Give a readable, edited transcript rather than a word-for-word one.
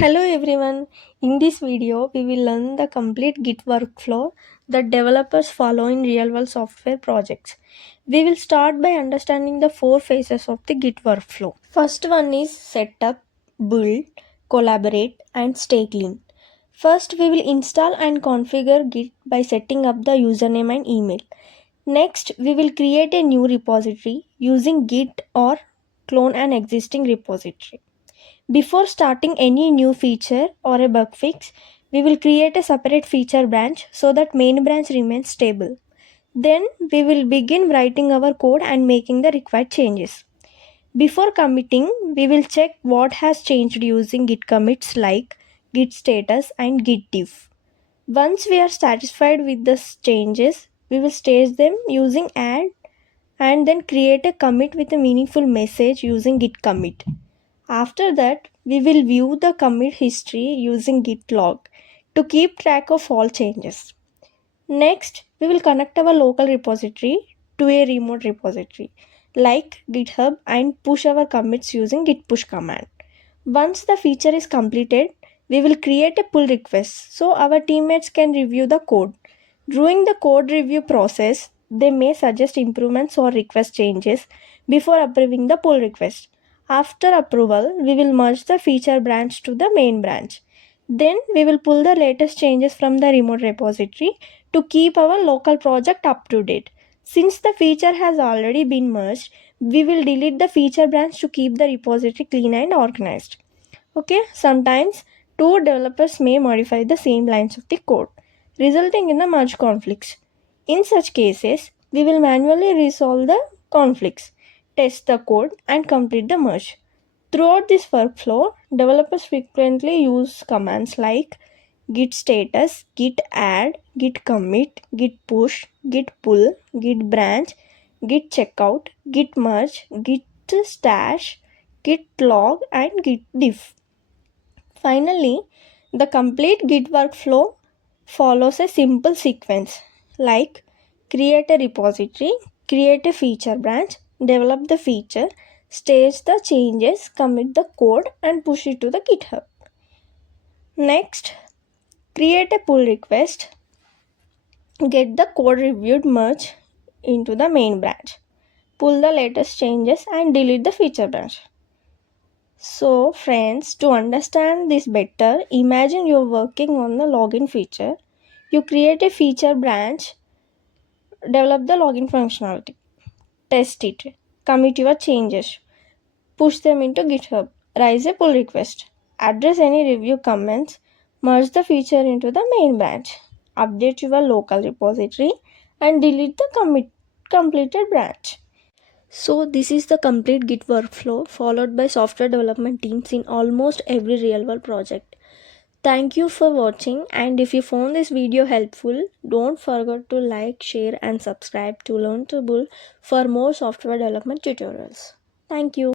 Hello everyone. In this video, we will learn the complete Git workflow that developers follow in real-world software projects. We will start by understanding the four phases of the Git workflow. First one is setup, build, collaborate, and stay clean. First, we will install and configure Git by setting up the username and email. Next, we will create a new repository using Git or clone an existing repository. Before starting any new feature or a bug fix, we will create a separate feature branch so that main branch remains stable. Then we will begin writing our code and making the required changes. Before committing, we will check what has changed using git commits like git status and git diff. Once we are satisfied with the changes, we will stage them using add and then create a commit with a meaningful message using git commit. After that, we will view the commit history using git log to keep track of all changes. Next, we will connect our local repository to a remote repository like GitHub and push our commits using git push command. Once the feature is completed, we will create a pull request so our teammates can review the code. During the code review process, they may suggest improvements or request changes before approving the pull request. After approval, we will merge the feature branch to the main branch. Then we will pull the latest changes from the remote repository to keep our local project up to date. Since the feature has already been merged, we will delete the feature branch to keep the repository clean and organized. Okay, sometimes two developers may modify the same lines of the code, resulting in the merge conflicts. In such cases, we will manually resolve the conflicts, test the code, and complete the merge. Throughout this workflow, developers frequently use commands like git status, git add, git commit, git push, git pull, git branch, git checkout, git merge, git stash, git log, and git diff. Finally, the complete Git workflow follows a simple sequence like create a repository, create a feature branch, develop the feature, stage the changes, commit the code, and push it to the GitHub. Next, create a pull request, get the code reviewed, merge into the main branch, pull the latest changes, and delete the feature branch. So, friends, to understand this better, imagine you're working on the login feature. You create a feature branch, develop the login functionality, test it, commit your changes, push them into GitHub, raise a pull request, address any review comments, merge the feature into the main branch, update your local repository, and delete the completed branch. So, this is the complete Git workflow followed by software development teams in almost every real world project. Thank you for watching, and if you found this video helpful, don't forget to like, share, and subscribe to Learn to Build for more software development tutorials. Thank you.